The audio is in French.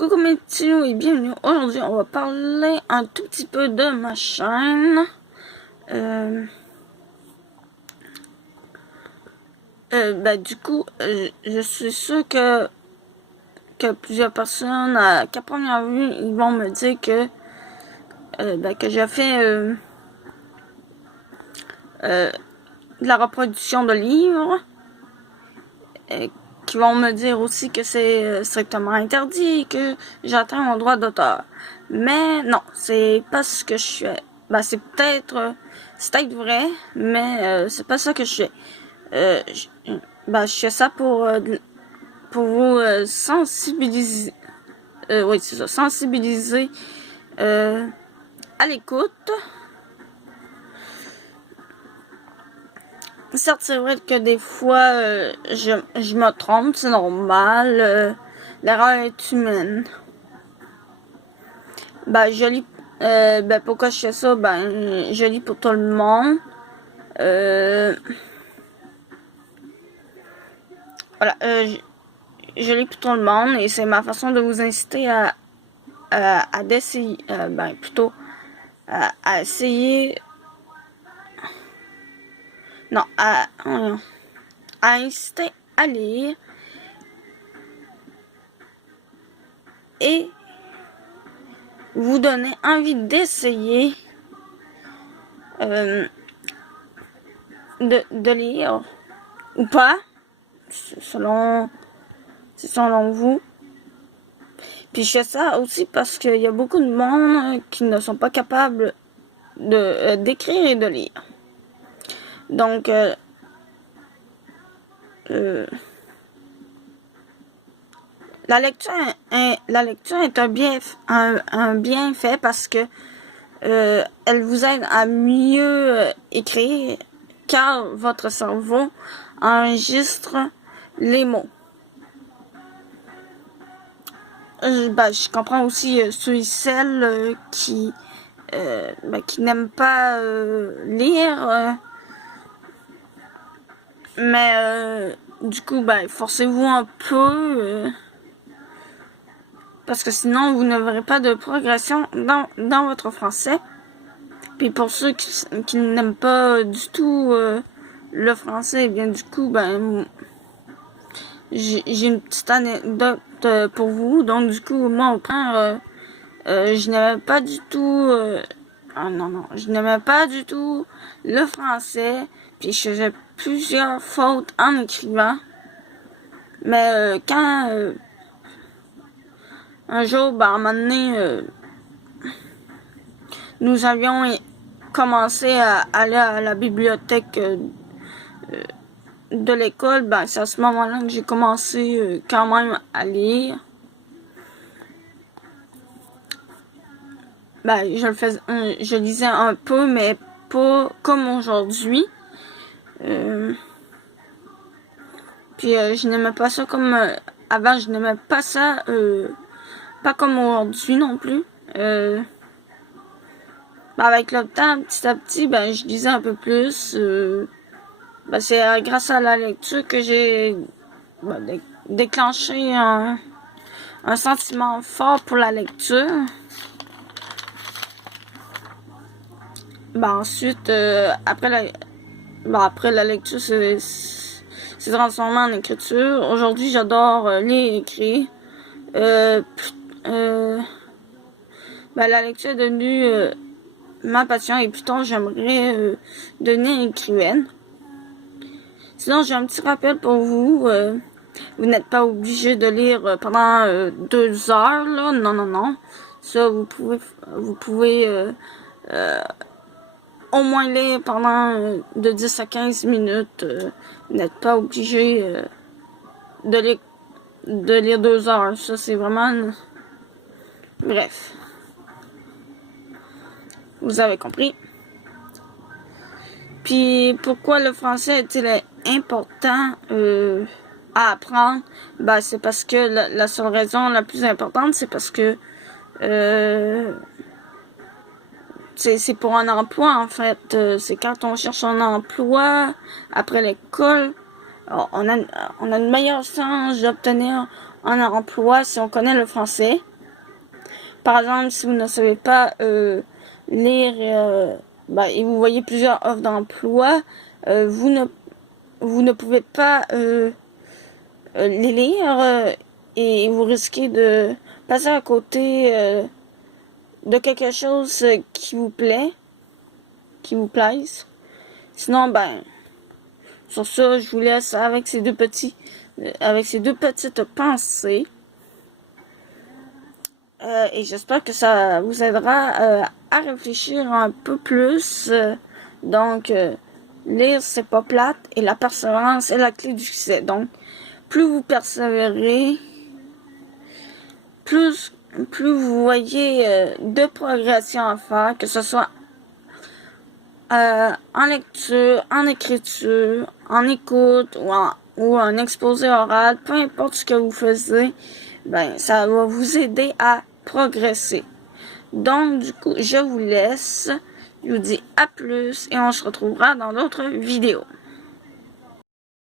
Coucou mes petits et bienvenue. Aujourd'hui, on va parler un tout petit peu de ma chaîne. Du coup, je suis sûr que plusieurs personnes, qu'à première vue, ils vont me dire que j'ai fait de la reproduction de livres. Qui vont me dire aussi que c'est strictement interdit et que j'atteins mon droit d'auteur. Mais non, c'est pas ce que je fais. C'est peut-être vrai, mais c'est pas ça que je fais. Je fais ça pour vous sensibiliser. Oui, c'est ça, sensibiliser à l'écoute. Certes, c'est vrai que des fois, je me trompe, c'est normal. L'erreur est humaine. Je lis. Pourquoi je fais ça? Je lis pour tout le monde. Voilà, je lis pour tout le monde et c'est ma façon de vous inciter à essayer. Plutôt à essayer. Non, à inciter à lire et vous donner envie d'essayer de lire ou pas, selon vous. Puis je fais ça aussi parce qu'il y a beaucoup de monde qui ne sont pas capables d'écrire et de lire. Donc la lecture est un bienfait parce que elle vous aide à mieux écrire car votre cerveau enregistre les mots. Je comprends aussi ceux et celles qui n'aiment pas lire, mais du coup, forcez-vous un peu parce que sinon vous ne verrez pas de progression dans votre français. Puis pour ceux qui n'aiment pas du tout le français, bien du coup, j'ai une petite anecdote pour vous. Donc du coup, moi au pire, je n'aimais pas du tout je n'aimais pas du tout le français. Puis je faisais plusieurs fautes en écrivant. Mais quand un jour, à un moment donné, nous avions commencé à aller à la bibliothèque de l'école, c'est à ce moment-là que j'ai commencé quand même à lire. Je lisais un peu, mais pas comme aujourd'hui. Puis je n'aimais pas ça comme avant, je n'aimais pas ça pas comme aujourd'hui non plus. Avec le temps, petit à petit, je lisais un peu plus. C'est grâce à la lecture que j'ai déclenché un sentiment fort pour la lecture. Ensuite, après la lecture, c'est transformé en écriture. Aujourd'hui, j'adore lire et écrire. La lecture est devenue ma passion et plus tard, j'aimerais devenir écrivaine. Sinon, j'ai un petit rappel pour vous. Vous n'êtes pas obligé de lire pendant 2 heures, là. Non. Ça, vous pouvez au moins lire pendant de 10 à 15 minutes. Vous n'êtes pas obligé de lire 2 heures. Ça, c'est vraiment... Bref. Vous avez compris. Puis, pourquoi le français est-il important à apprendre? C'est parce que la seule raison la plus importante, c'est parce que c'est pour un emploi, en fait. C'est quand on cherche un emploi après l'école, on a une meilleure chance d'obtenir un emploi si on connaît le français. Par exemple, si vous ne savez pas lire et vous voyez plusieurs offres d'emploi, vous ne pouvez pas les lire et vous risquez de passer à côté de quelque chose qui vous plaît, qui vous plaise. Sinon, sur ça, je vous laisse avec ces deux petites pensées. Et j'espère que ça vous aidera à réfléchir un peu plus. Donc, lire, c'est pas plate et la persévérance est la clé du succès. Donc, plus vous persévérez, plus vous voyez de progression à faire, que ce soit en lecture, en écriture, en écoute ou en exposé oral, peu importe ce que vous faisiez, ça va vous aider à progresser. Donc, du coup, je vous laisse. Je vous dis à plus et on se retrouvera dans d'autres vidéos.